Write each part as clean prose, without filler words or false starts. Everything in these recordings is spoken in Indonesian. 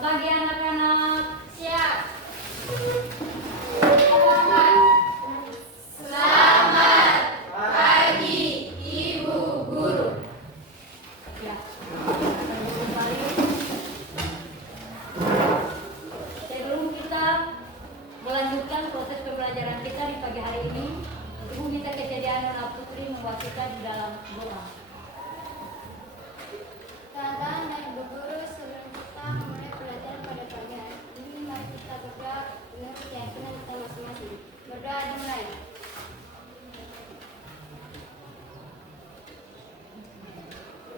pagi anak-anak. Siap. Selamat. Selamat pagi, Ibu Guru. Ya, kembali. Sebelum kita melanjutkan proses pembelajaran kita di pagi hari ini, Ibu minta kesediaan Nona Putri mewakilkan di dalam doa. Keadaan dan Ibu Guru, sebelum kita memulai pelajaran pada pagi hari ini, mari kita berdoa menurut keyakinan kita masing-masing. Berdoa dimulai.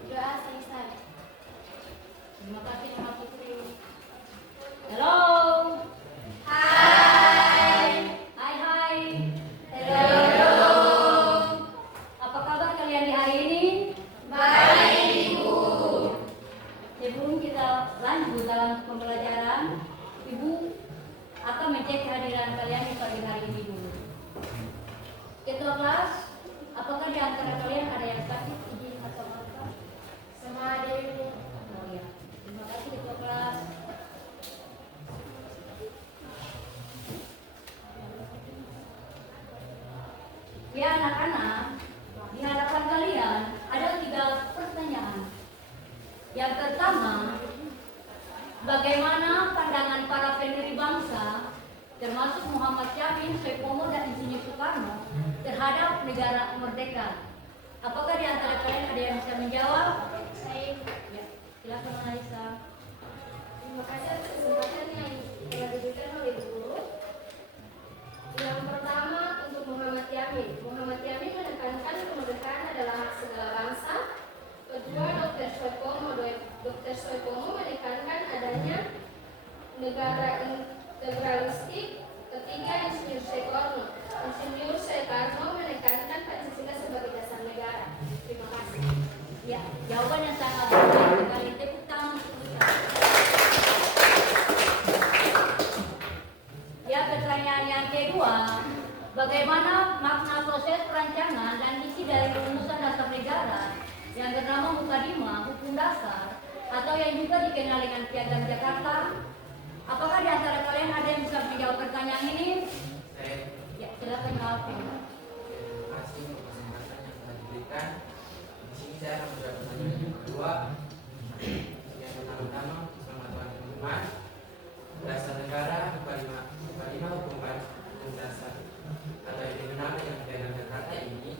Doa selesai. Terima kasih Nona Putri. Halo. Hai. Hai hai. Halo. Apa kabar kalian di hari ini? Baik, Ibu. Sebelum kita lanjut dalam pembelajaran, Ibu akan mencek kehadiran kalian di pagi hari ini dulu. Ketua kelas, apakah di antara kalian ada yang sakit, izin atau apa? Sama ada Ibu. Oh ya, terima kasih ketua kelas. Ya anak-anak, di hadapan kalian ada 3 pertanyaan. Yang pertama, bagaimana pandangan para pendiri bangsa, termasuk Muhammad Yamin, Soekarno dan Insinyur Soekarno terhadap negara merdeka? Apakah di antara kalian ada yang bisa menjawab? Saya. Ya, silakan Aisyah. Terima kasih atas kesempatan yang telah diberikan oleh Ibu Guru. Yang pertama untuk Muhammad Yamin. Muhammad Yamin menekankan kemerdekaan adalah hak segala bangsa. Kedua, Dr. Soekarno menekankan adanya negara integralistik. Ketiga, Insinyur Soekarno menekankan Pancasila sebagai dasar negara. Terima kasih. Ya, jawaban yang sangat baik sekali. Tepuk tangan untuk kita. Ya, pertanyaan yang kedua, bagaimana makna proses perancangan dan isi dari rumusan dasar negara yang bernama Mukadimah Hukum Dasar atau yang juga dikenal dengan Piagam Jakarta? Apakah di antara kalian ada yang bisa menjawab pertanyaan ini? Ya, silakan jawab. Terima kasih untuk kesempatan yang telah diberikan. Di sini saya akan menjawab pertanyaan yang kedua. Yang pertama, selamat teman-teman. Dasar negara Mukadimah Hukum Dasar atau yang dikenal dengan Piagam Jakarta ini,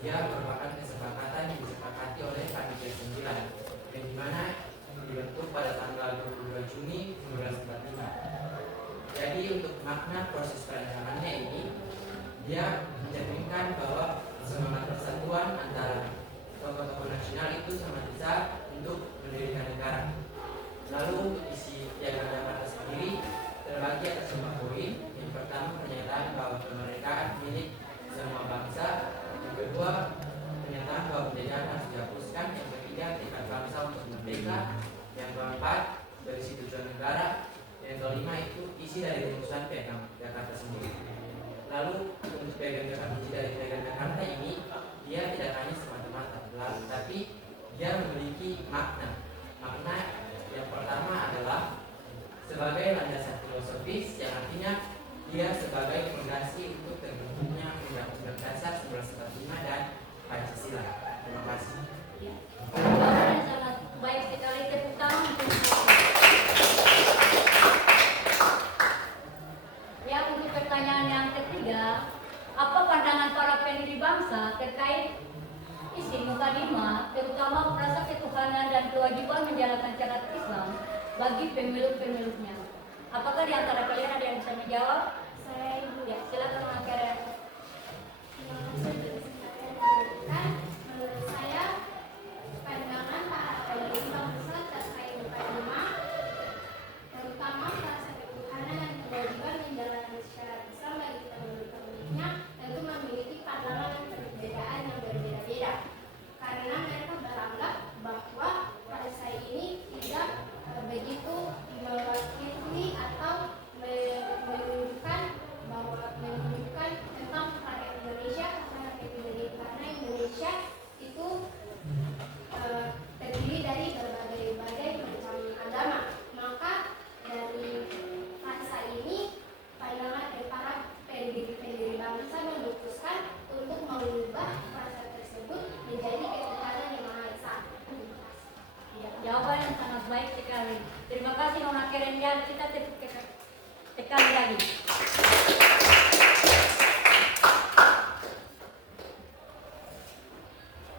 dia merupakan kesepakatan yang disepakati oleh Panitia 9 yang dimana dibentuk pada tanggal 22 Juni 1945. Jadi untuk makna proses perancangannya ini, dia mencerminkan bahwa semangat persatuan antara tokoh-tokoh nasional itu sangat besar untuk mendirikan negara. Lalu untuk isi Piagam Jakarta sendiri terbagi atas 5 poin. Yang pertama, pernyataan bahwa kemerdekaan milik semua bangsa. Yang kedua, pernyataan bahwa penjajahan harus dihapuskan. Yang ketiga, tekad bangsa untuk merdeka. Yang keempat, berisi tujuan negara. Yang kelima itu isi dari rumusan Piagam Jakarta sendiri. Lalu untuk Piagam Jakarta, isi dari Piagam Jakarta ini, dia tidak hanya semata-mata belakang, tapi dia memiliki makna. Makna yang pertama adalah sebagai landasan filosofis, yang artinya dia sebagai fondasi untuk terbentuknya Undang-Undang Dasar 1945 dan Pancasila. Terima kasih. Ya, jawaban yang sangat baik sekali. Tepuk tangan untuk ya, untuk pertanyaan yang ketiga, apa pandangan para pendiri bangsa terkait isi Mukadimah, terutama rasa ketuhanan dan kewajiban menjalankan syariat Islam bagi pemilik-pemiliknya? Apakah di antara kalian ada yang bisa menjawab? Saya Ibu. Ya, silakan Makara. Terima kasih atas kesempatan yang diberikan. Menurut saya, pandangan para pendiri bangsa terkait Mukadimah, terutama rasa ketuhanan dan kewajiban menjalankan syariat Islam bagi pemilik-pemiliknya, tentu memiliki pandangan dan perbedaan yang berbeda-beda. Karena mereka beranggap bahwa pada saya ini tidak begitu mewakili atau menunjukkan bahwa kasih Nona Keren ya, kita tekan lagi.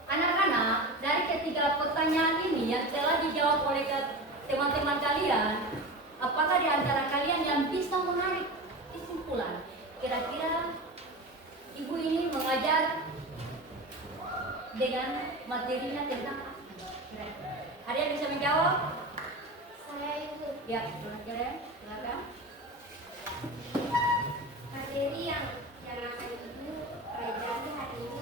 Anak-anak, dari ketiga pertanyaan ini yang telah dijawab oleh teman-teman kalian, apakah di antara kalian yang bisa menarik kesimpulan? Kira-kira ibu ini mengajar dengan materinya tentang apa? Ada yang bisa menjawab? Saya itu Ya, silakan. materi yang akan ibu pelajari hari ini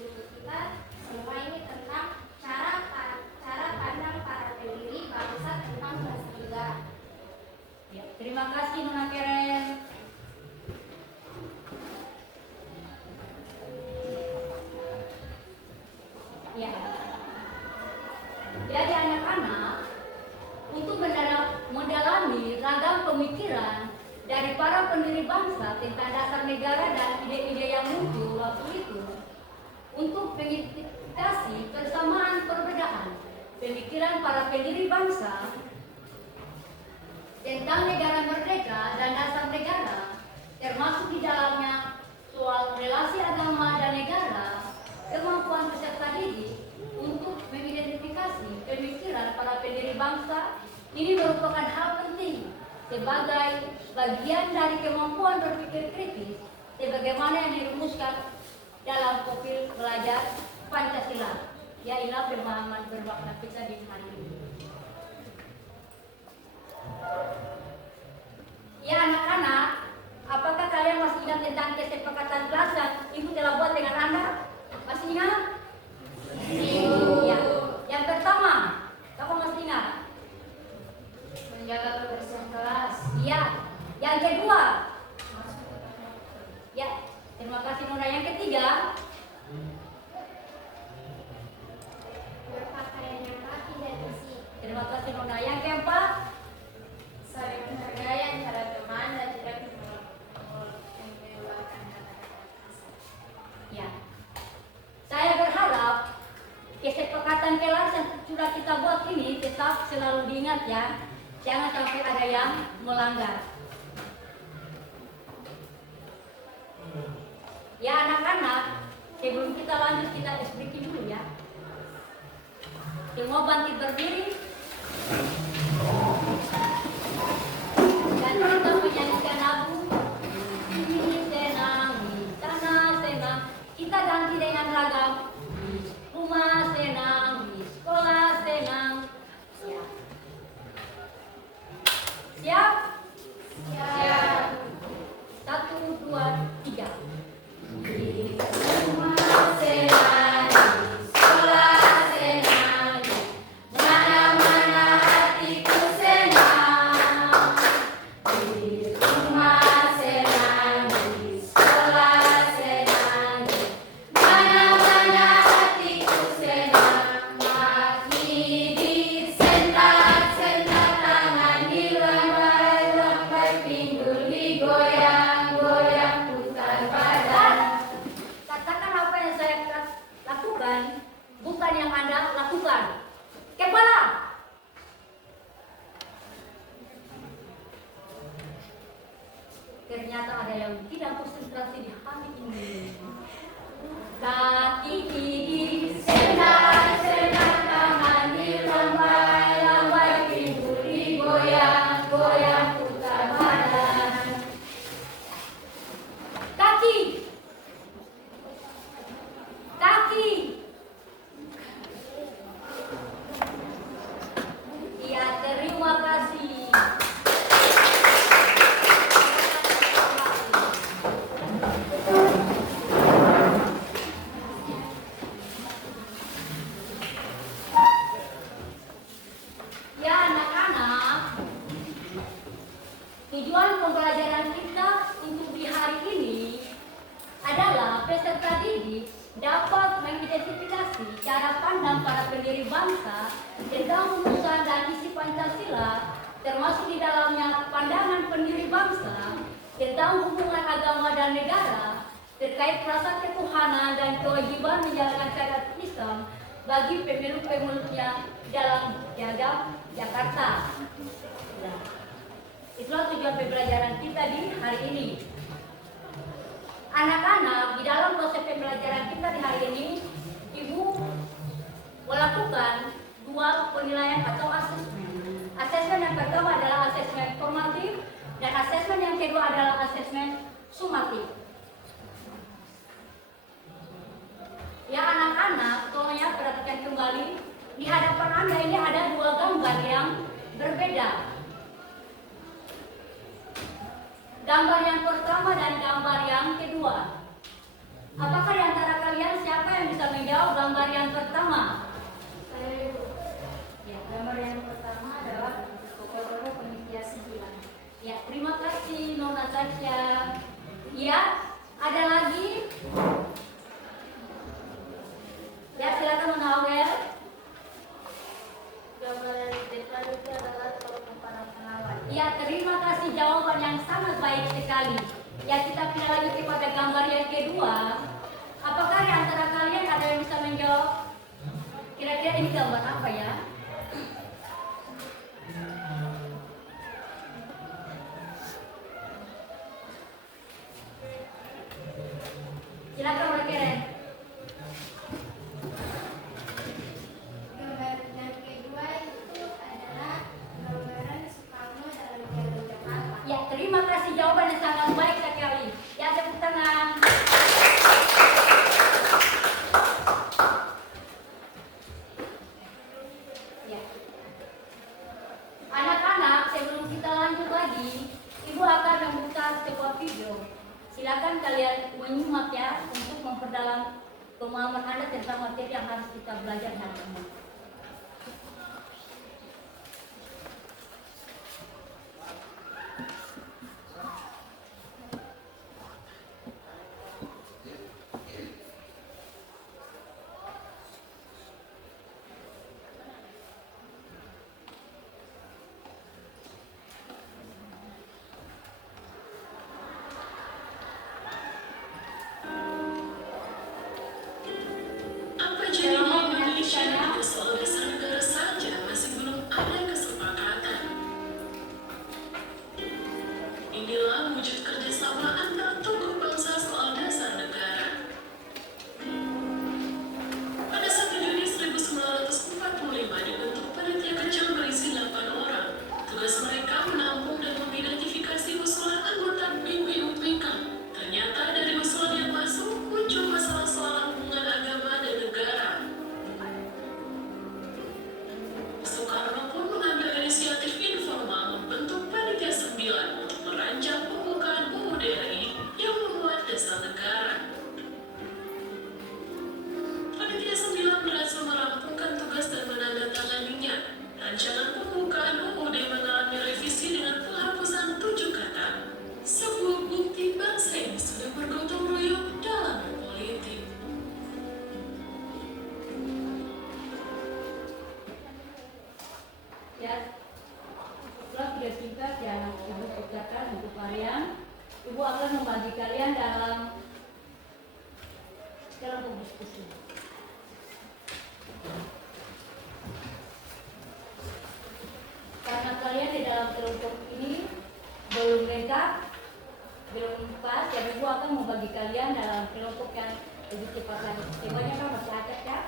untuk kita semua ini tentang cara pandang para pendiri bangsa tentang bahasa negara. Ya, terima kasih Nona Keren. Ya. Jadi anak-anak, untuk mendalami ragam pemikiran dari para pendiri bangsa tentang dasar negara dan ide-ide yang muncul waktu itu, untuk mengidentifikasi persamaan perbedaan pemikiran para pendiri bangsa tentang negara merdeka dan dasar negara, termasuk di dalamnya soal relasi agama dan negara, kemampuan peserta didik untuk mengidentifikasi pemikiran para pendiri bangsa ini merupakan hal penting sebagai bagian dari kemampuan berpikir kritis sebagaimana yang dirumuskan dalam profil belajar Pancasila. Ya, inilah pemahaman bermakna kita di hari ini. Ya anak-anak, apakah kalian masih ingat tentang kesepakatan kelas yang ibu telah buat dengan Anda? Masih ingat? Ya. Yang pertama, kamu masih ingat? Menjaga kebersihan kelas. Iya. Yang kedua, ya, terima kasih Nona. Yang ketiga, Berpakaian yang rapi dan bersih. terima kasih Nona. Yang keempat, Saling menghargai antara teman dan tidak mengeluarkan kata-kata kasar. ya. Saya berharap kesepakatan kelas yang sudah kita buat ini tetap selalu diingat ya. Jangan sampai ada yang melanggar. Ya anak-anak, sebelum kita lanjut kita speaking dulu ya. Semua bangkit berdiri. Dan kita menyanyikan lagu Ini senang, di sana senang. Kita ganti dengan ragam di rumah senang, di sekolah senang. Siap? Siap. 1, 2, 3. Di rumah senang, di sekolah senang, mana-mana hatiku senang. Di rumah senang, di sekolah senang, mana-mana hatiku senang. Kaki disentak-sentak, tangan dilambai-lambai, pinggul digoyang-goyang, putar badan. Katakan apa yang saya lakukan, bukan yang Anda lakukan. Kepala. Ternyata ada yang tidak konsentrasi di hati ini. Kaki disentak-sentak, tangan dilambai-lambai, pinggul digoyang-goyang, putar badan. Kaki. Kaki. Iya, terima kasih. Ya anak-anak, tujuan pembelajaran kita untuk di hari ini adalah peserta didik dapat mengidentifikasi cara pandang para pendiri bangsa tentang rumusan dan isi Pancasila, termasuk di dalamnya pandangan pendiri bangsa tentang hubungan agama dan negara terkait perasaan ketuhanan dan kewajiban menjalankan syariat Islam bagi pemilih-pemilihnya dalam piagam Jakarta. Nah, itulah tujuan pembelajaran kita di hari ini. Anak-anak, di dalam proses pembelajaran kita di hari ini, Ibu melakukan 2 penilaian atau asesmen. Asesmen yang pertama adalah asesmen formatif dan asesmen yang kedua adalah asesmen sumatif. Ya anak-anak, tolong ya perhatikan kembali, di hadapan Anda ini ada 2 gambar yang berbeda. Gambar yang pertama dan gambar yang kedua. Apakah di antara kalian siapa yang bisa menjawab gambar yang pertama? Ya, gambar yang pertama adalah toko-toko penitia 9. Ya, terima kasih Nona Tasya. Ya, ada lagi? Ya, silakan Nona Awel. Gambar yang depan itu adalah toko para pengawal. Ya, terima kasih, jawaban yang sangat baik sekali. Ya, kita pindah lagi kepada gambar yang kedua. Apakah di antara kalian ada yang bisa menjawab? Kira-kira ini gambar apa ya? Silakan Mbak Keren. Gambar yang kedua itu adalah gambaran Soekarno dalam Piagam Jakarta. Ya, terima kasih, jawaban yang sangat baik sekali. Ya, tepuk tangan. Ya. Anak-anak, sebelum kita lanjut lagi, Ibu akan membuka sebuah video. Silakan kalian menyimak ya untuk memperdalam pemahaman Anda tentang materi yang harus kita belajar hari ini. Apa jadinya Indonesia hanya soal dasar negara saja masih belum ada kesepakatan? Inilah wujud kerjasama antar tokoh bangsa soal dasar negara. Pada 1 Juni 1945 dibentuk panitia kecil berisi 8 orang. Tugas mereka menampung dan mengidentifikasi usulan anggota BPUPK. Ternyata dari usulan yang masuk muncul masalah soal hubungan agama dan negara. Soekarno pun mengambil inisiatif informal membentuk Panitia 9 untuk merancang pembukaan UUD RI yang memuat dasar negara. Panitia 9 berhasil merampungkan tugas dan menandatanganinya. Rancangan pembukaan UUD mengalami revisi dengan penghapusan 7 kata. Sebuah bukti bangsa ini sudah bergotong royong dalam berpolitik. Ya, setelah video singkat yang Ibu ucapkan untuk kalian, Ibu akan membagi kalian dalam kelompok diskusi. Karena kalian di dalam kelompok ini belum lengkap, belum pas, ya Ibu akan membagi kalian dalam kelompok yang lebih cepat lagi. Temanya kan masih ada ya?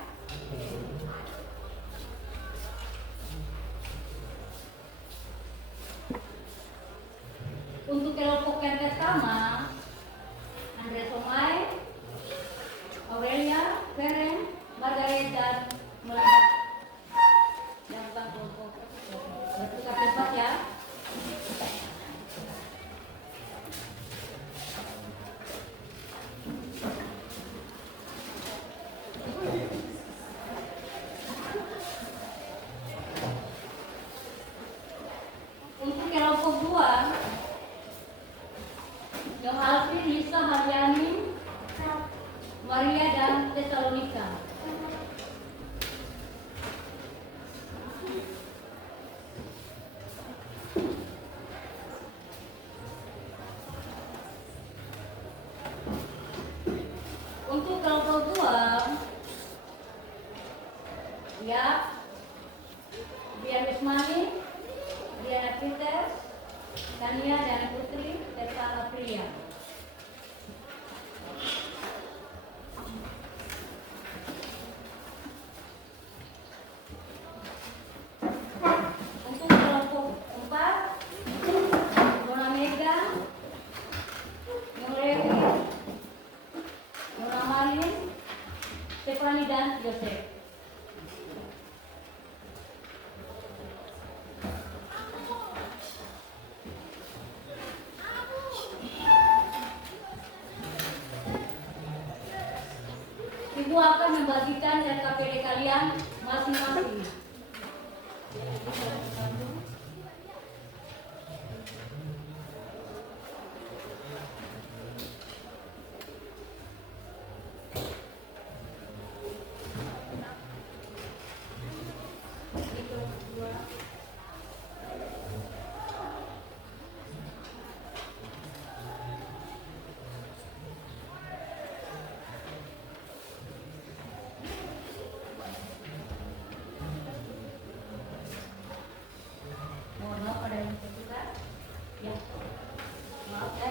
Untuk kelompok yang pertama, Andre Somai, Aurelia, Keren, Margaret, dan Melihat. Yang kelompok bertukar tempat ya. Untuk kelompok 2, Dian Wismani, Diana Peter, Tania dan Putri, Teta Aprilia. Untuk kelompok 4, Nona Mega, Nona Lewi, Nona Marin, Stefani dan Joseph. Ibu akan membagikan RKPD kalian masing-masing. Mohon maaf ada yang tertukar. Ya, maaf ya.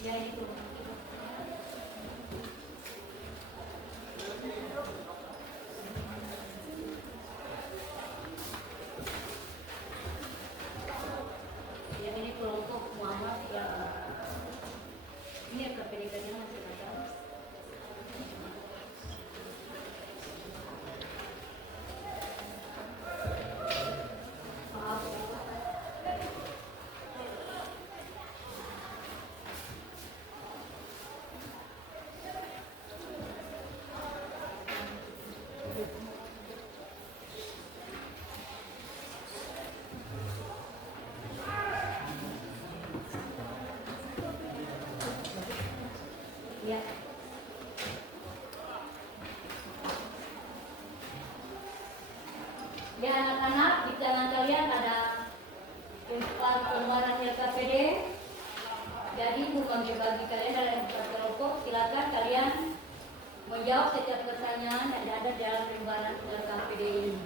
Ya itu. Ya ini kelompok Muhammad yang ini RKPD-nya masih ada. Maaf. Ya. Ya anak-anak, di tangan kalian ada 4 lembaran RKPD. Jadi bukan bagi kalian dalam 4 kelompok. Silakan kalian menjawab setiap pertanyaan yang ada dalam lembaran RKPD ini.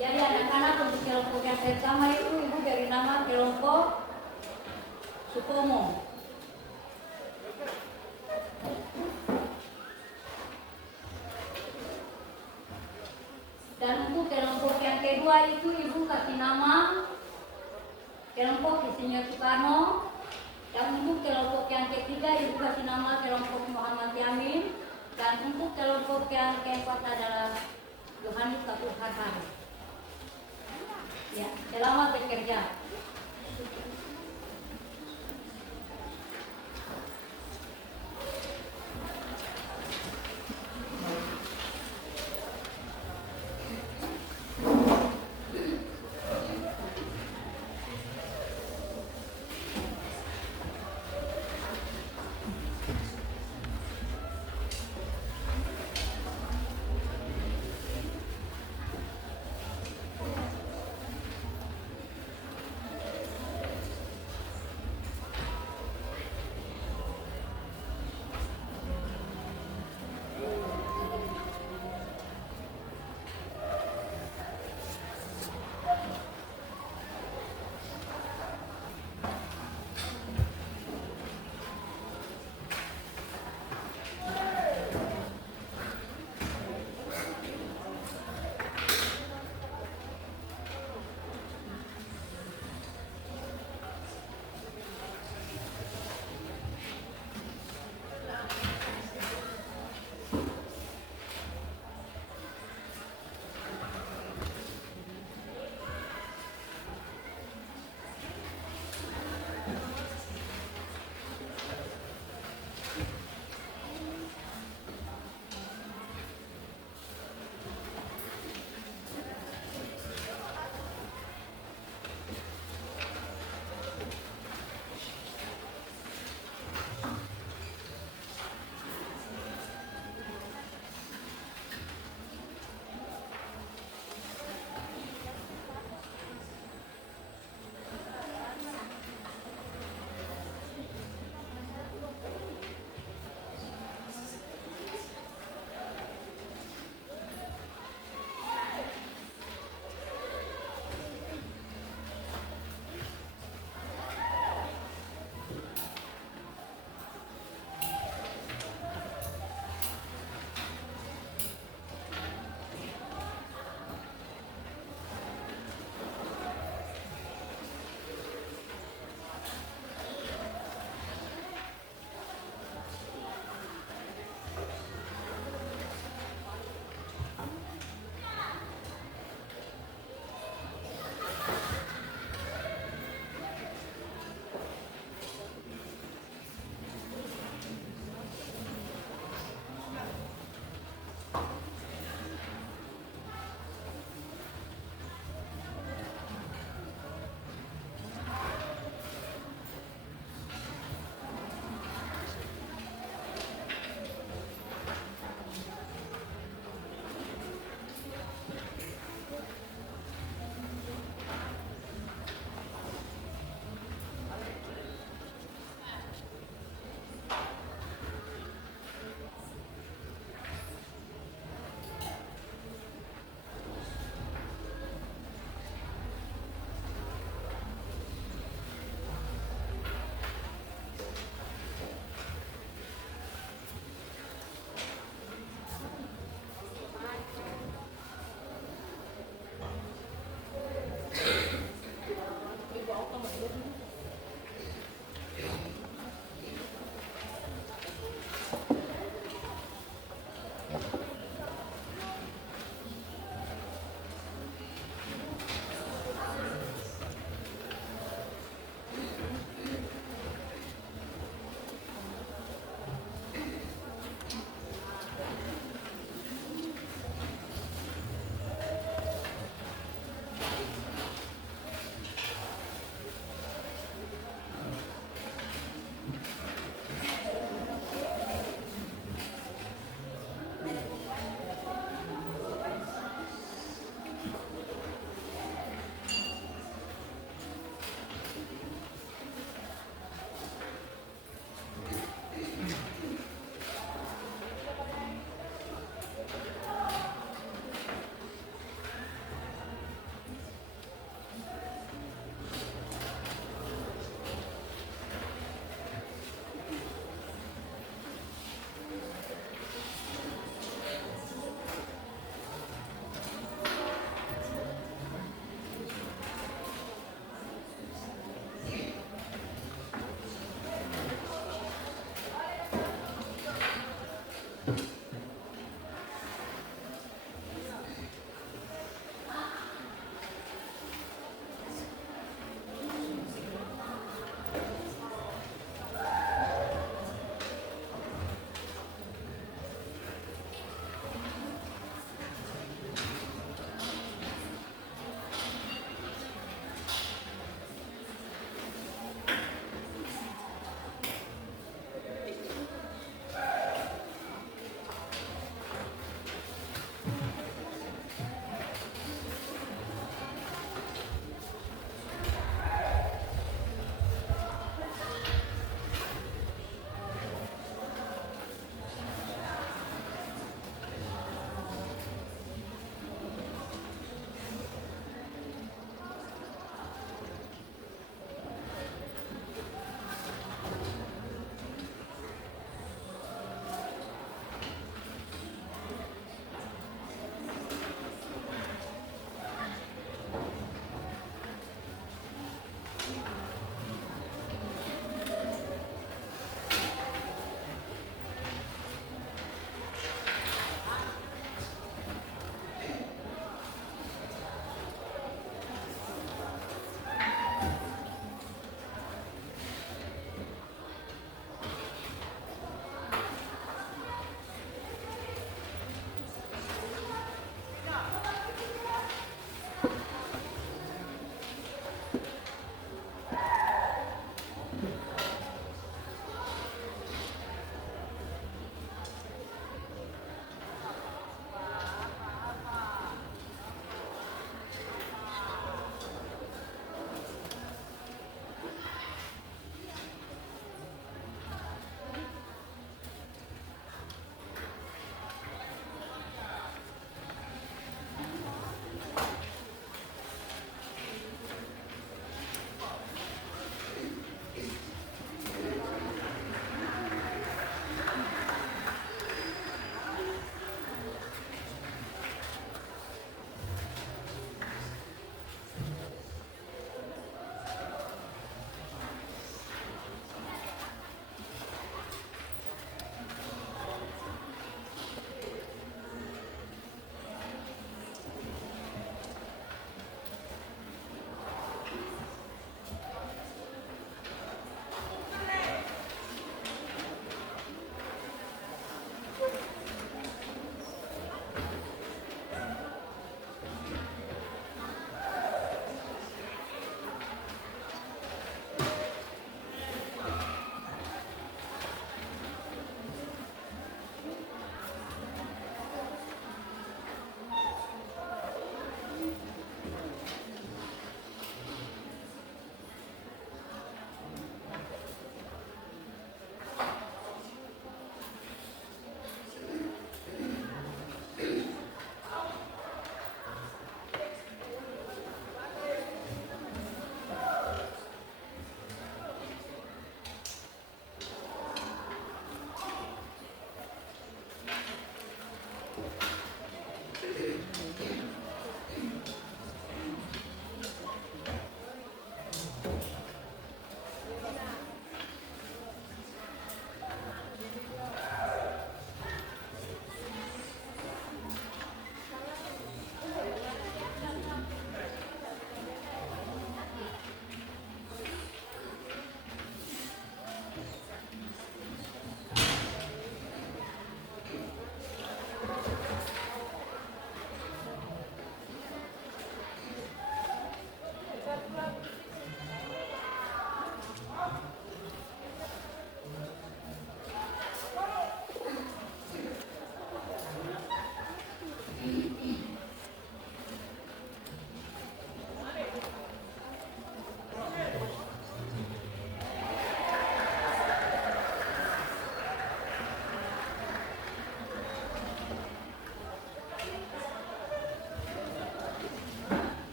Jadi anak-anak untuk kelompok yang pertama itu ibu beri nama kelompok Sukomo. Dan untuk kelompok yang kedua itu ibu kasih nama kelompok Insinyur Soekarno. Dan untuk kelompok yang ketiga ibu kasih nama kelompok Muhammad Yamin. Dan untuk kelompok yang keempat adalah Yohanes Katurharhan. Ya, selamat bekerja.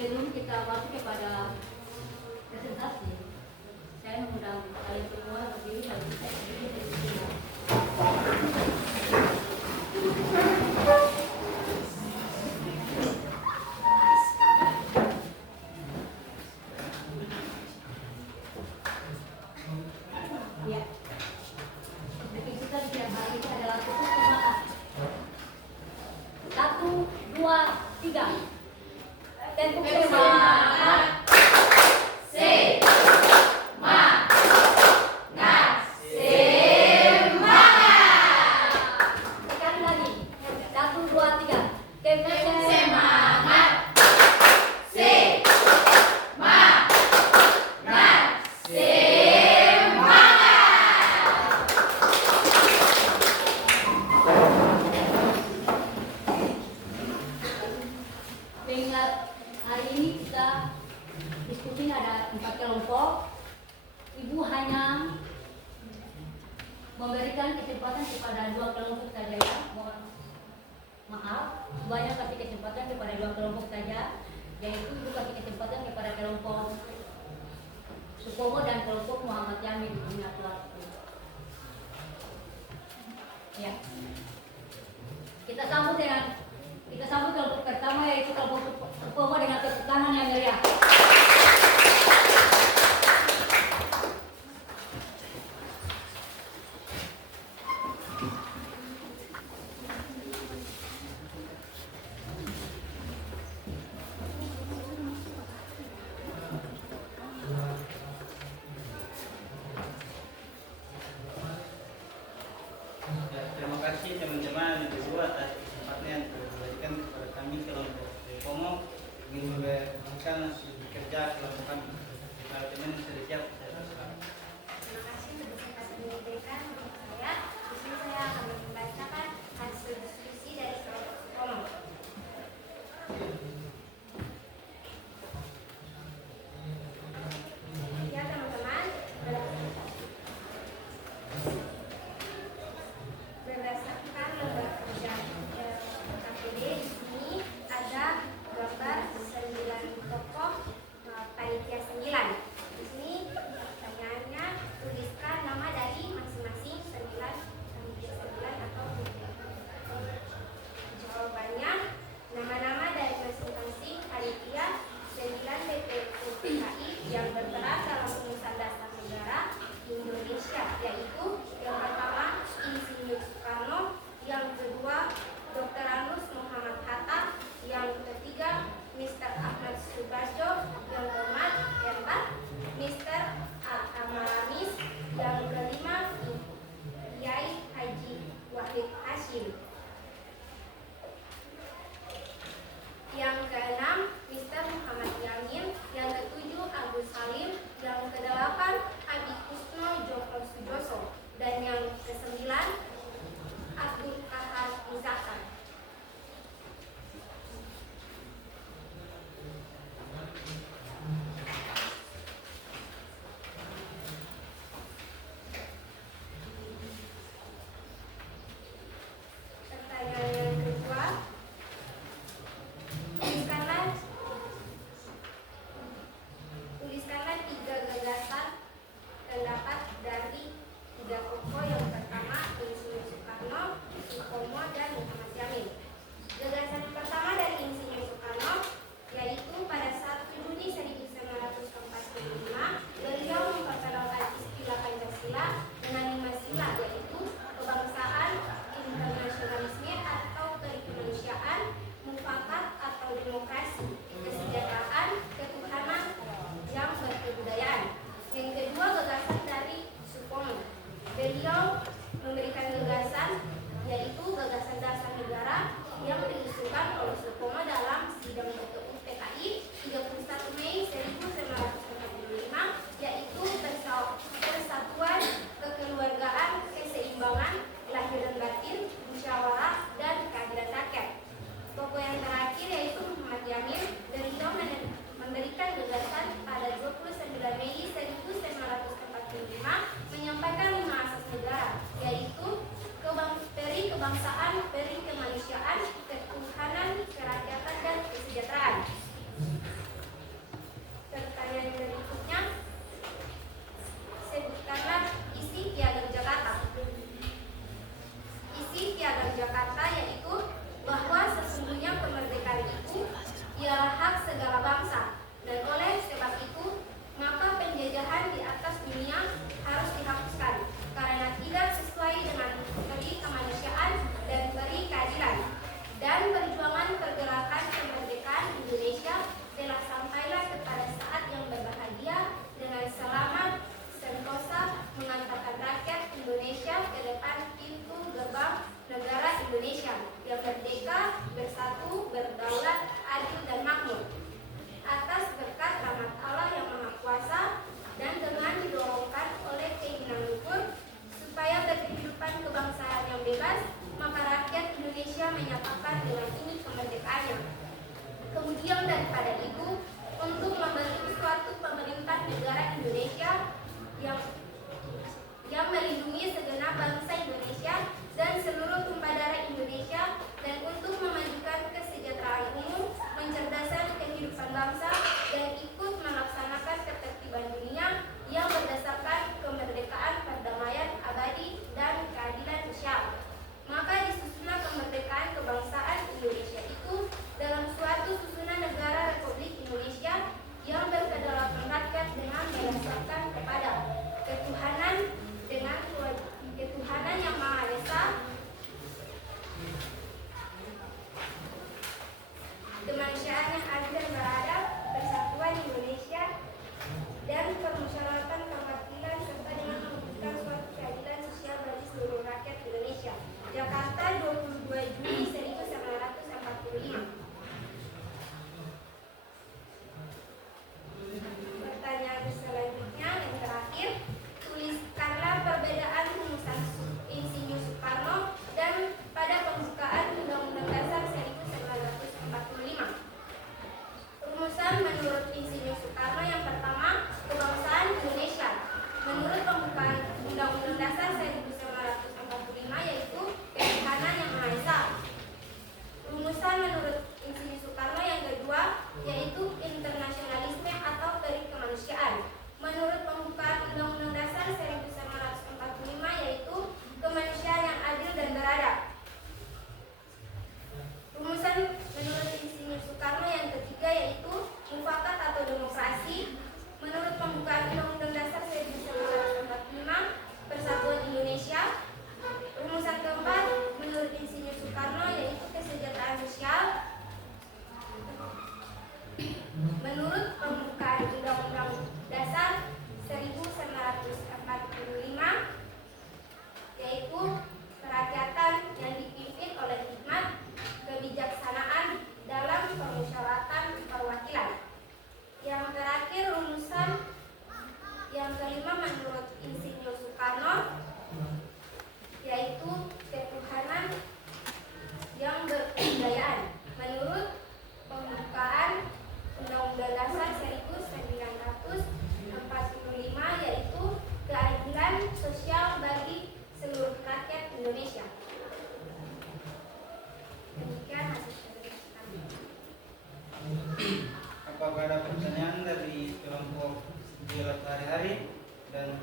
sebelum kita masuk kepada presentasi, saya mengundang kalian semua berdiri dan saya berdiri dari sini. Ya. Jadi kita di siang hari ini adalah tutup semangat. 1, 2, 3. Tepuk semangat. Sekali lagi. 1, 2, 3. Tepuk semangat. Mengingat hari ini kita diskusi ada 4 kelompok, Ibu hanya memberikan kesempatan kepada 2 kelompok saja ya. Mohon maaf, banyak kasih kesempatan kepada 2 kelompok saja, yaitu Ibu kasih kesempatan kepada kelompok Supomo dan kelompok Muhammad Yamin Aminatul. Ya. Kita sambut kelompok pertama yaitu kelompok Supomo dengan tepuk tangan yang meriah. Ya, terima kasih teman-teman yang berdua atas kesempatan yang diberikan kepada kami kelompok Supomo ingin memberikan hasil kerja kelompok kami. Kalau teman sudah siap, saya rasa. Terima kasih untuk kesempatan yang diberikan untuk saya. Di sini saya akan membacakan hasil diskusi dari kelompok Supomo. Ya teman-teman, berdasarkan lembar kerja KPD di sini ada gambar 9 tokoh panitia 9. Di sini segala bangsa. Dan oleh sebab itu, maka penjajahan di atas dunia harus dihapuskan karena tidak sesuai dengan peri kemanusiaan dan peri keadilan. Dan perjuangan pergerakan kemerdekaan Indonesia telah sampailah kepada saat yang berbahagia dengan selamat sentosa mengantarkan rakyat Indonesia ke depan pintu gerbang negara Indonesia yang merdeka, bersatu, berdaulat, adil dan makmur. Atas berkat rahmat Allah yang Maha Kuasa dan dengan didorongkan oleh keinginan luhur supaya berkehidupan kebangsaan yang bebas, maka rakyat Indonesia menyatakan dengan ini kemerdekaannya. Kemudian daripada itu, untuk membentuk suatu pemerintah negara Indonesia yang melindungi segenap bangsa Indonesia dan seluruh tumpah darah Indonesia, dan untuk memajukan kesejahteraan umum, mencerdaskan kehidupan bangsa, dan ikut melaksanakan ketertiban dunia yang berdasarkan kemerdekaan, perdamaian abadi, dan keadilan sosial. Maka disusunlah kemerdekaan kebangsaan Indonesia itu dalam suatu susunan negara Republik Indonesia yang berkedaulatan rakyat dengan berdasarkan kepada ketuhanan yang Maha Esa, kemanusiaan yang adil dan beradab, persatuan Indonesia, dan permusyawaratan kebangsaan serta dengan mewujudkan suatu keadilan sosial bagi seluruh rakyat Indonesia. Jakarta, 22 Juni 1945. Pertanyaan selanjutnya yang terakhir, tuliskanlah perbedaan rumusan Insinyur Soekarno dan pada pembukaan Undang-Undang Dasar 1945. Rumusan menurut Insinyur Soekarno yang pertama, kebangsaan Indonesia. Menurut pembukaan Undang-Undang Dasar 1945 yaitu ketuhanan yang Maha Esa. Rumusan menurut Insinyur Soekarno yang kedua yaitu internasionalisme atau peri kemanusiaan. Menurut pembukaan Undang-Undang Dasar 1945 yaitu kemanusiaan yang adil dan beradab. Rumusan menurut Insinyur Soekarno yang ketiga yaitu mufakat atau demokrasi. Menurut pembukaan Undang-Undang Dasar 1945 Persatuan Indonesia. Rumusan keempat menurut Insinyur Soekarno yaitu kesejahteraan sosial. Menurut pembukaan Undang-Undang Dasar 1945 yaitu kerakyatan yang dipimpin oleh hikmat, kebijaksanaan dalam permusyawaratan perwakilan. Yang terakhir rumusan yang kelima menurut Insinyur Soekarno yaitu ketuhanan yang berkebudayaan. Menurut pembukaan Undang-Undang Dasar 1945 yaitu keadilan sosial bagi seluruh rakyat Indonesia. Demikian hasil kami. Apakah ada pertanyaan dari kelompok Dialog Hari-Hari dan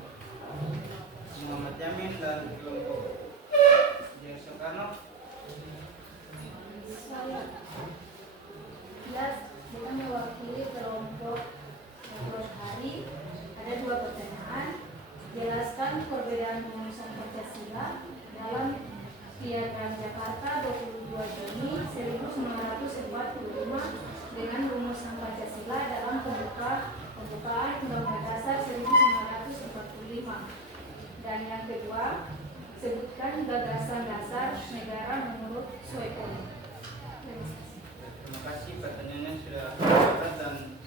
Muhammad Yamin dan kelompok Insinyur Soekarno? Saya jelas dengan mewakili kelompok Dialog Hari. Ada dua pertanyaan. Jelaskan perbedaan rumusan Pancasila dalam Piagam Jakarta 22 Juni 1945 dengan rumusan Pancasila dalam pembukaan Undang-Undang Dasar 1945. Dan yang kedua, sebutkan gagasan dasar negara menurut Soekarno. Terima kasih, pertanyaannya sudah tercatat dan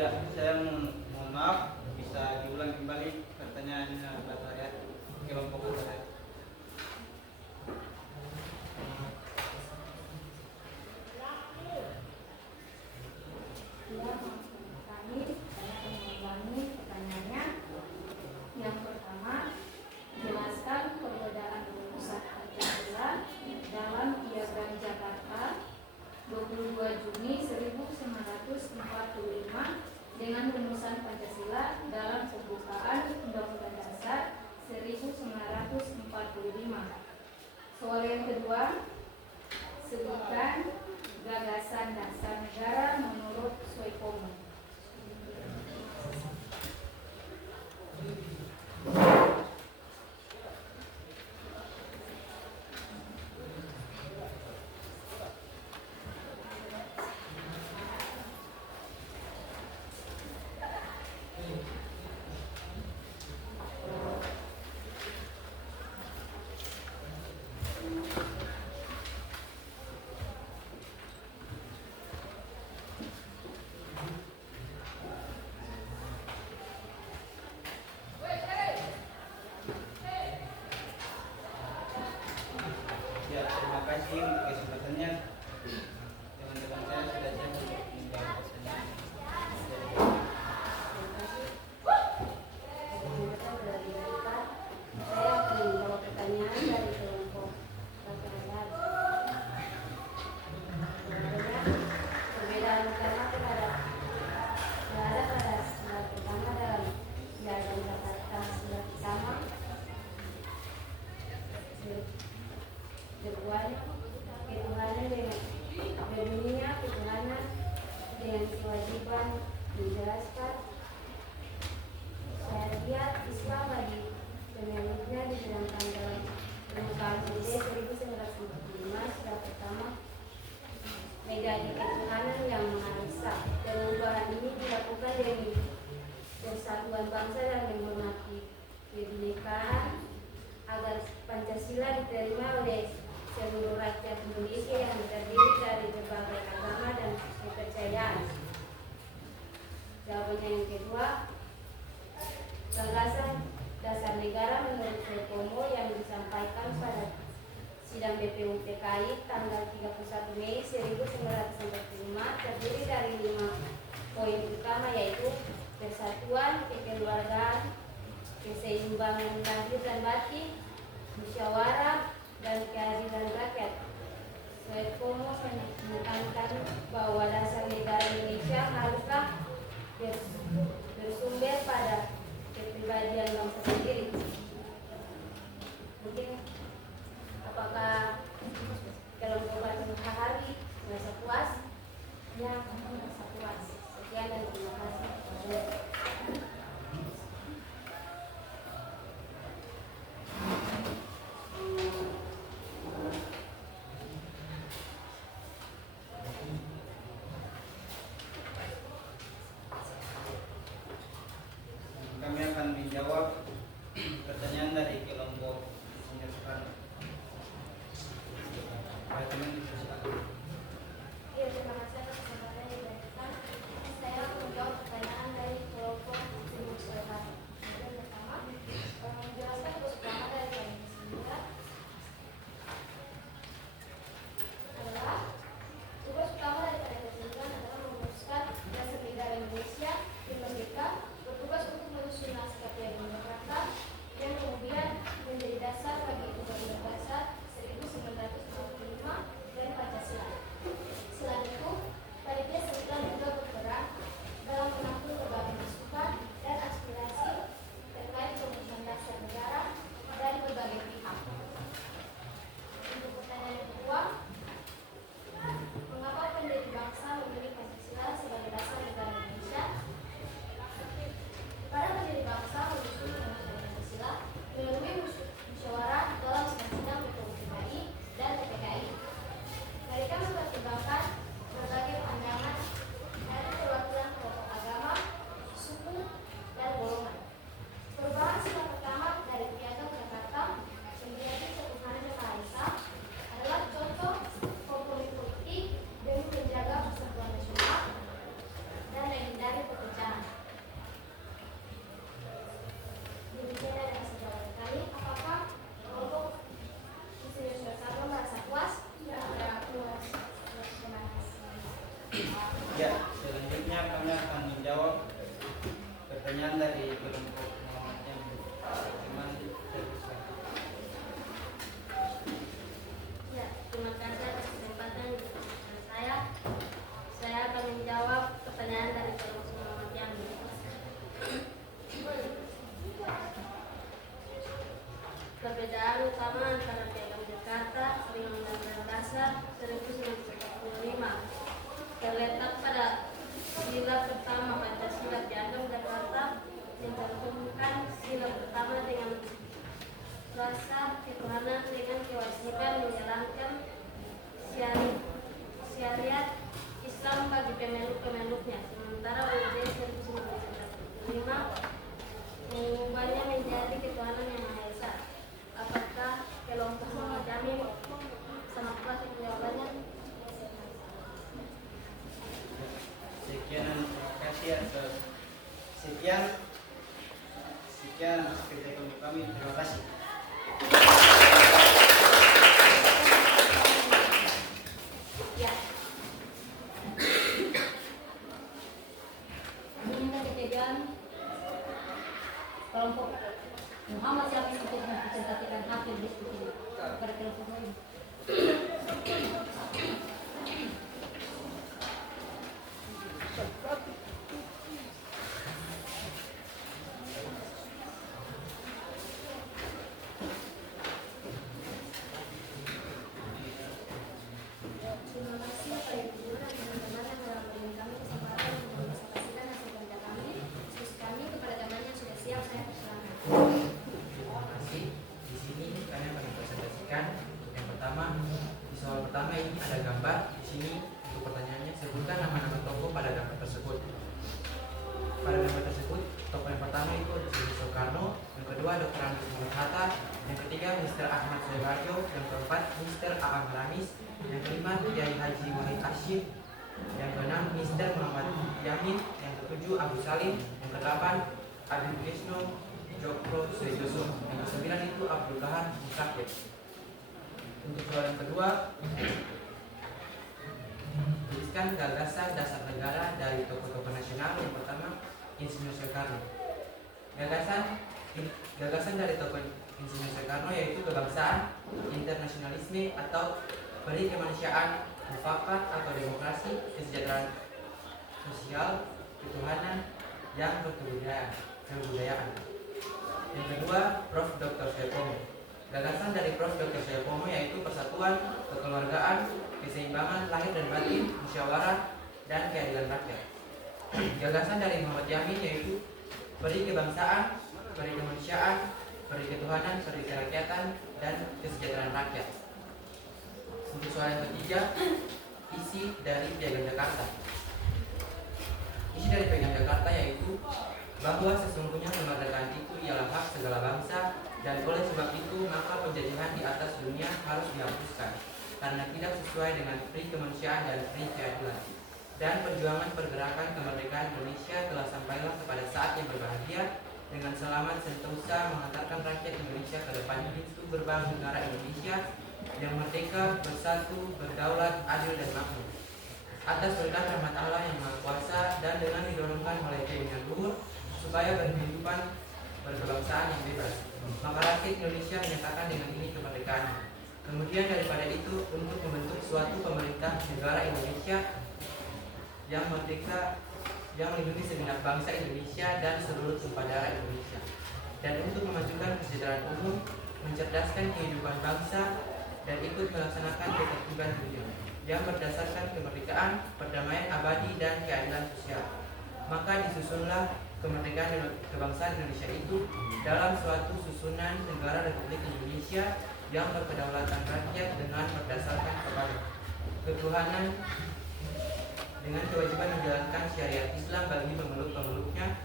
Ya, saya mohon maaf, bisa diulang kembali pertanyaannya Pak saya, kelompok saya. Ya, kami akan mengulangi pertanyaannya. Yang pertama, jelaskan perbedaan rumusan Pancasila dalam Piagam Jakarta 22 Juni 1945 dengan rumusan Pancasila dalam pembukaan Undang-Undang Dasar 1945. Soal yang kedua, sebutkan gagasan dasar negara menurut Soepomo. Ya, terima kasih untuk kesempatannya. Teman-teman saya sudah siap untuk menjawab pertanyaan. Saya akan menjawab pertanyaan dari kelompok masyarakat. Perbedaan utama terhadap berada pada sila pertama dalam Piagam Jakarta sila pertama ketuhanan dengan berbunyinya ketuhanan dengan kewajiban menjelaskan syariat Islam bagi penyanutnya dijelaskan dalam Pembukaan UUD 1945 sila pertama menjadi ketuhanan yang Maha Esa. Perubahan ini dilakukan demi persatuan bangsa dan menghormati kebinekaan agar Pancasila diterima oleh seluruh rakyat Indonesia yang terdiri dari berbagai agama dan kepercayaan. Jawabannya yang kedua, gagasan dasar negara menurut Soepomo yang disampaikan pada sidang BPUPKI tanggal 31 Mei 1945 terdiri dari 5 poin utama, yaitu persatuan, kekeluargaan, keseimbangan lahir dan batin, musyawarah, dan keadilan rakyat. Soepomo menekankan bahwa dasar negara Indonesia haruslah bersumber pada kepribadian bangsa sendiri. Mungkin apakah kelompok Batu Hari merasa puas? Ya, merasa puas. Sekian dan terima kasih. kami akan menjawab pertanyaan dari kelompok Muhammadiyah. Bagaimana terus? Ya, terima kasih atas kesempatan yang diberikan saya. Saya akan menjawab pertanyaan dari kelompok Muhammadiyah. Perbedaan utama antara Piagam Jakarta dengan Undang-Undang Dasar 1945 terletak pada sila pertama Pancasila. Piagam Jakarta mencantumkan sila pertama dengan rasa ketuhanan dengan kewajiban menjalankan syariat Islam bagi pemeluk-pemeluknya, sementara UUD 1945 mengubahnya menjadi ketuhanan yang Maha Esa. Apakah kelompok Muhammadiyah sama puas jawabannya? Sekian dan terima kasih atas sekian kerja kami. Terima kasih. Ya. Beginilah kejadian kelompok Muhammad Syafi'i untuk mempresentasikan hasil diskusi pada kelompok lain. Terima kasih Pak Ibu dan teman-teman yang telah memberi kami kesempatan untuk mempresentasikan hasil kerja kami. Diskusi kami kepada teman yang sudah siap, saya persilakan. Terima kasih. Di sini kami akan mempresentasikan yang pertama. Di soal pertama ini ada gambar. Di sini untuk pertanyaannya, sebutkan nama-nama tokoh pada gambar tersebut. Pada gambar tersebut, tokoh yang pertama itu Dr. Soekarno, yang kedua Dr. Andes Muhammad Hatta, yang ketiga Mr. Ahmad Suharjo, yang keempat Mr. Aam Ramis, yang kelima Kiai Haji Wahid Hashim, yang keenam Mr. Muhammad Yamin, yang ketujuh Abu Salim, yang kedelapan Abdul Krisno Jokro Suejoso, yang kesembilan itu Abdul Kahar Musakir. Untuk soal yang kedua, tuliskan gagasan dasar negara dari tokoh-tokoh nasional. Yang pertama Insinyur Soekarno. Gagasan dari tokoh Insinyur Soekarno yaitu kebangsaan, internasionalisme atau peri kemanusiaan, mufakat atau demokrasi, kesejahteraan sosial, ketuhanan, yang kebudayaan. Yang kedua, Prof. Dr. Suyopomo. Gagasan dari Prof. Dr. Suyopomo yaitu persatuan, kekeluargaan, keseimbangan lahir dan batin, musyawarah, dan keadilan rakyat. Gagasan dari Muhammad Yamin yaitu peri kebangsaan, peri kemanusiaan, peri ketuhanan, peri kerakyatan, dan kesejahteraan rakyat. Untuk soal yang ketiga, isi dari Piagam Jakarta. Isi dari Piagam Jakarta yaitu bahwa sesungguhnya kemerdekaan itu ialah hak segala bangsa, dan oleh sebab itu maka penjajahan di atas dunia harus dihapuskan karena tidak sesuai dengan pri kemanusiaan dan pri keadilan. Dan perjuangan pergerakan kemerdekaan Indonesia telah sampailah kepada saat yang berbahagia dengan selamat sentosa mengantarkan rakyat Indonesia ke depan pintu gerbang negara Indonesia yang merdeka, bersatu, berdaulat, adil dan makmur. Atas berkat rahmat Allah yang Maha Kuasa dan dengan didorongkan oleh keinginan luhur supaya berkehidupan berkebangsaan yang bebas, maka rakyat Indonesia menyatakan dengan ini kemerdekaannya. Kemudian daripada itu untuk membentuk suatu pemerintah negara Indonesia yang merdeka, yang melindungi segenap bangsa Indonesia dan seluruh tumpah darah Indonesia, dan untuk memajukan kesejahteraan umum, mencerdaskan kehidupan bangsa, dan ikut melaksanakan ketertiban dunia yang berdasarkan kemerdekaan, perdamaian abadi, dan keadilan sosial. Maka disusunlah kemerdekaan dan kebangsaan Indonesia itu dalam suatu susunan negara Republik Indonesia yang berkedaulatan rakyat dengan berdasarkan kepada ketuhanan, dengan kewajiban menjalankan syariat Islam bagi pemeluk-pemeluknya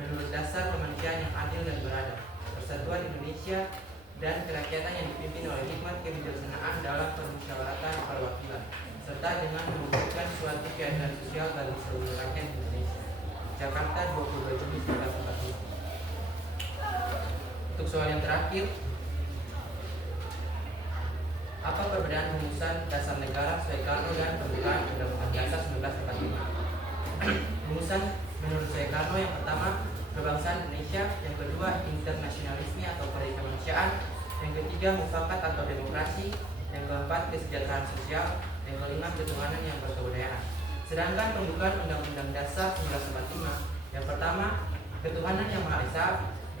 menurut dasar kemanusiaan yang adil dan beradab, persatuan Indonesia, dan kerakyatan yang dipimpin oleh hikmat kebijaksanaan dalam permusyawaratan perwakilan, serta dengan mewujudkan suatu keadilan sosial bagi seluruh rakyat Indonesia. Jakarta, 22 Juni 1945. Untuk soal yang terakhir, apa perbedaan rumusan dasar negara Soekarno dan pembukaan Undang-Undang Dasar 1945? Rumusan menurut Soekarno yang pertama kebangsaan Indonesia, yang kedua internasionalisme atau kemanusiaan, yang ketiga mufakat atau demokrasi, yang keempat kesejahteraan sosial, yang kelima ketuhanan yang berkebudayaan. Sedangkan pembukaan Undang-Undang Dasar 1945 yang pertama ketuhanan yang Maha Esa,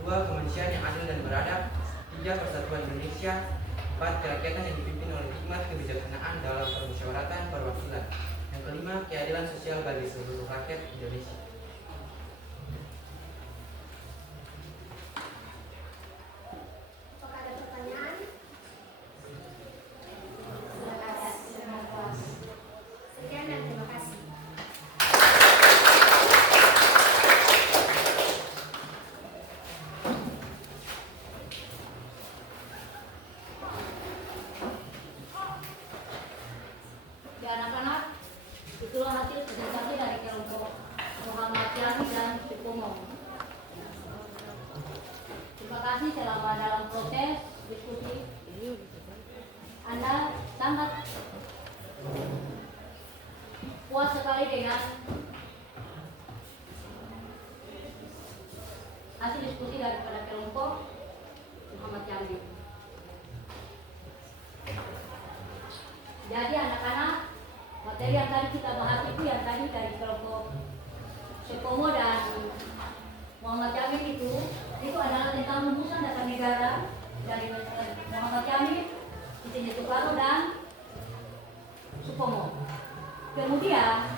dua kemanusiaan yang adil dan beradab, tiga persatuan Indonesia, empat kerakyatan yang dipimpin oleh hikmat kebijaksanaan dalam permusyawaratan perwakilan, yang kelima keadilan sosial bagi seluruh rakyat Indonesia. Apakah ada pertanyaan? Silakan kelas. Sekian dan terima kasih. Ya anak-anak, itulah hasil presentasi dari kelompok Muhammad Yani dan Supomo. Terima kasih selama dalam proses diskusi. Anda sangat puas sekali dengan hasil diskusi daripada kelompok Muhammad Yani. Jadi anak-anak, materi yang tadi kita bahas itu yang tadi dari kelompok Supomo dan Muhammad Jamil itu adalah tentang rumusan dasar negara dari Muhammad Jamil, Insinyur Soekarno dan Supomo. Kemudian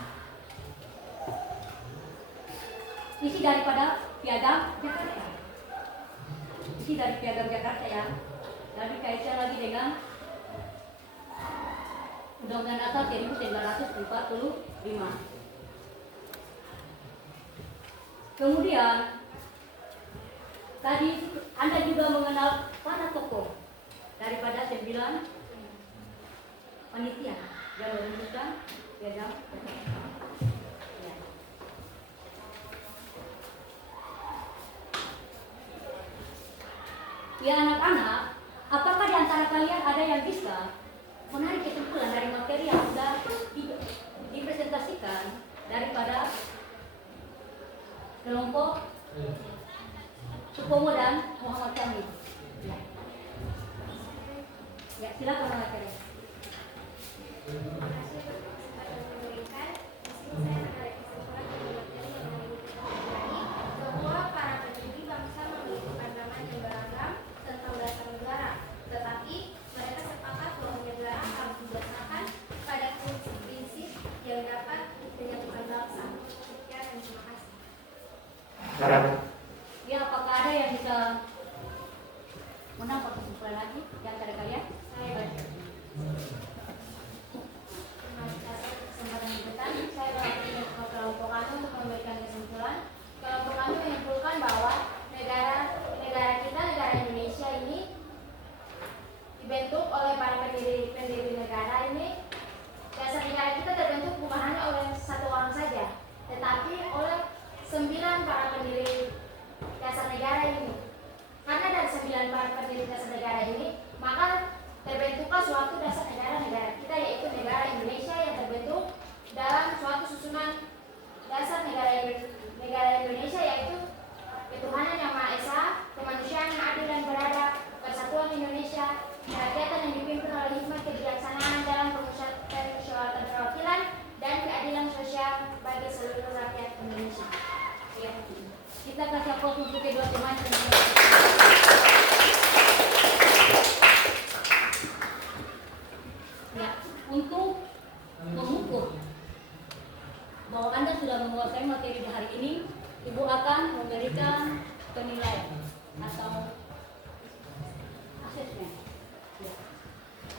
isi daripada piagam Jakarta. Isi dari piagam Jakarta ya. Lalu kaitkan lagi dengan Undang-Undang Dasar 1945. Kemudian tadi Anda juga mengenal para tokoh daripada 9 panitia yang merumuskan piagam Jakarta. Ya. Ya anak-anak, apakah di antara kalian ada yang bisa menarik kesimpulan dari materi yang sudah dipresentasikan daripada kelompok Supomo dan Muhammad Jamil? Ya, silakan materi. Terima kasih untuk kesempatan yang diberikan. Di sini saya menarik kesimpulan dari materi yang hari ini kita pelajari bahwa para pendiri bangsa memiliki pandangan yang beragam tentang dasar negara, tetapi mereka sepakat bahwa negara harus didasarkan pada prinsip-prinsip yang dapat menyatukan bangsa. Sekian dan terima kasih. Ya, apakah ada yang bisa menambah kesimpulan lagi di antara kalian? Saya terima kasih atas kesempatan yang diberikan. Saya mewakili kelompok kami untuk memberikan kesimpulan. Kelompok kami menyimpulkan bahwa negara kita, negara Indonesia ini dibentuk oleh para pendiri negara ini. Dasar negara kita terbentuk bukan hanya oleh satu orang saja, tetapi oleh 9 para pendiri dasar negara ini. Karena dari 9 para pendiri dasar negara ini, maka terbentuklah suatu dasar negara kita, yaitu negara Indonesia yang terbentuk dalam suatu susunan dasar negara Indonesia, yaitu ketuhanan yang Maha Esa, kemanusiaan yang adil dan beradab, persatuan Indonesia, kerakyatan yang dipimpin oleh hikmat kebijaksanaan dalam permusyawaratan perwakilan, dan keadilan sosial bagi seluruh rakyat Indonesia. Ya. Kita kasih aplaus untuk kedua teman. Ya, untuk mengukur bahwa Anda sudah menguasai materi di hari ini, Ibu akan memberikan penilaian atau asesmen. Ya.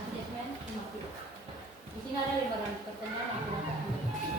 Asesmen 50. Di sini ada lembaran pertanyaan yang silakan Anda isi.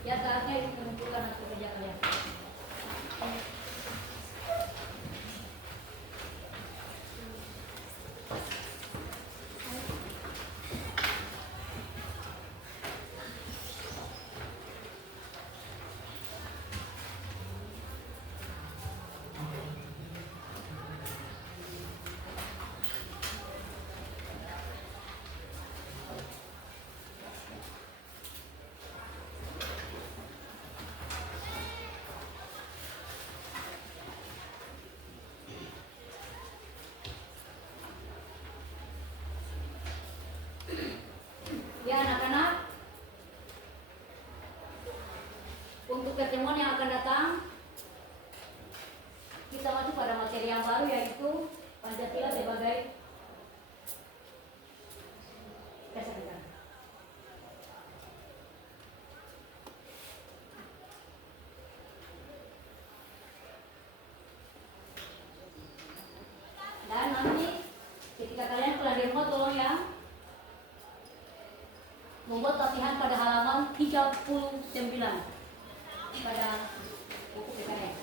Ya saatnya menentukan hasil kerja kalian. Ya anak-anak, untuk pertemuan yang akan datang, kita masuk pada materi yang baru, yaitu Pancasila sebagai dasar negara. Dan nanti ketika kalian pulang di rumah, tolong ya membuat latihan pada halaman 39 pada buku PKN.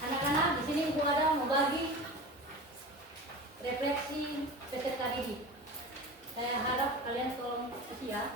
Anak-anak, di sini Ibu ada membagi refleksi peserta didik. Saya harap kalian tolong isi ya.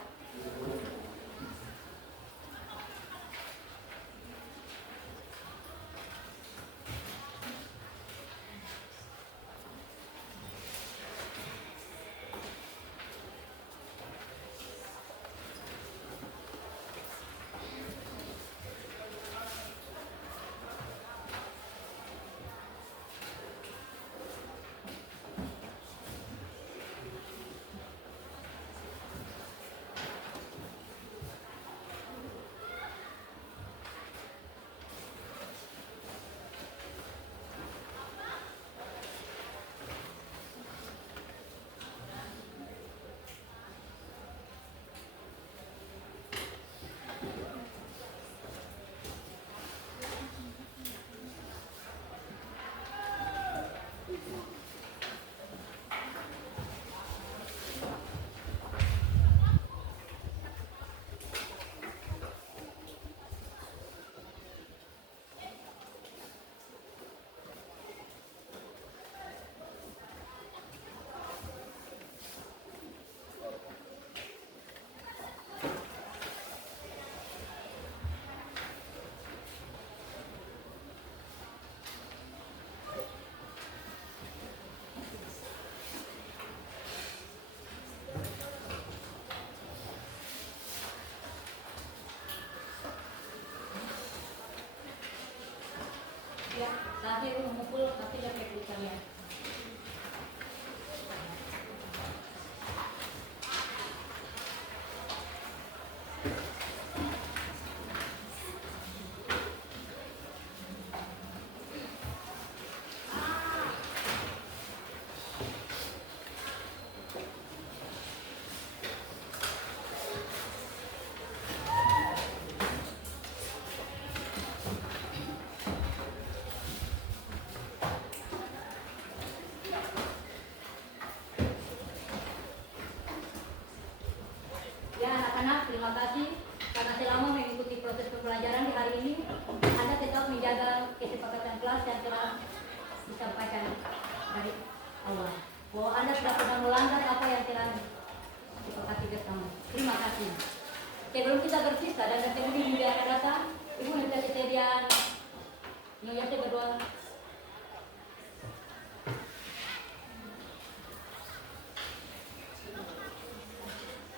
terima kasih karena selama mengikuti proses pembelajaran di hari ini, Anda tetap menjaga kesepakatan kelas yang telah disampaikan dari awal. Bahwa Anda tidak pernah melanggar apa yang telah disepakati bersama. Terima kasih. Sebelum kita berpisah dan terlebih minggu akan datang, Ibu minta kesediaan Nyonya berdoa.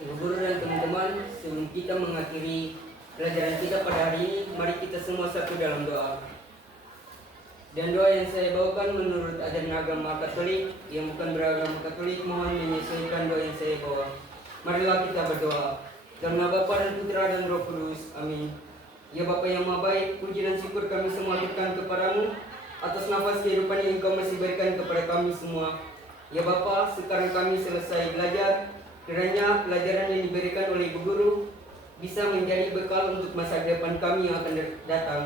Ibu guru dan teman-teman, sebelum kita mengakhiri pelajaran kita pada hari ini, mari kita semua satu dalam doa. Dan doa yang saya bawakan menurut ajaran agama Katolik, yang bukan beragama Katolik mohon menyesuaikan doa yang saya bawa. Marilah kita berdoa. Dalam nama Bapa dan Putra dan Roh Kudus. Amin. Ya Bapa yang Maha Baik, puji dan syukur kami semua aturkan kepadamu atas nafas kehidupan yang Engkau masih berikan kepada kami semua. Ya Bapa, sekarang kami selesai belajar. Kiranya pelajaran yang diberikan oleh Ibu Guru bisa menjadi bekal untuk masa depan kami yang akan datang.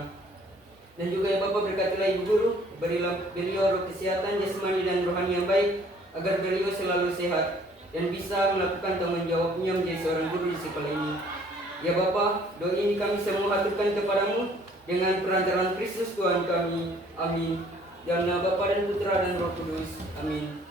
Dan juga ya Bapa, berkatilah Ibu Guru, berilah beliau roh kesehatan jasmani dan rohani yang baik, agar beliau selalu sehat dan bisa melakukan tanggung jawabnya menjadi seorang guru di sekolah ini. Ya Bapa, doa ini kami semua haturkan kepadamu dengan perantaraan Kristus Tuhan kami. Amin. Dalam nama Bapa dan Putra dan Roh Kudus. Amin.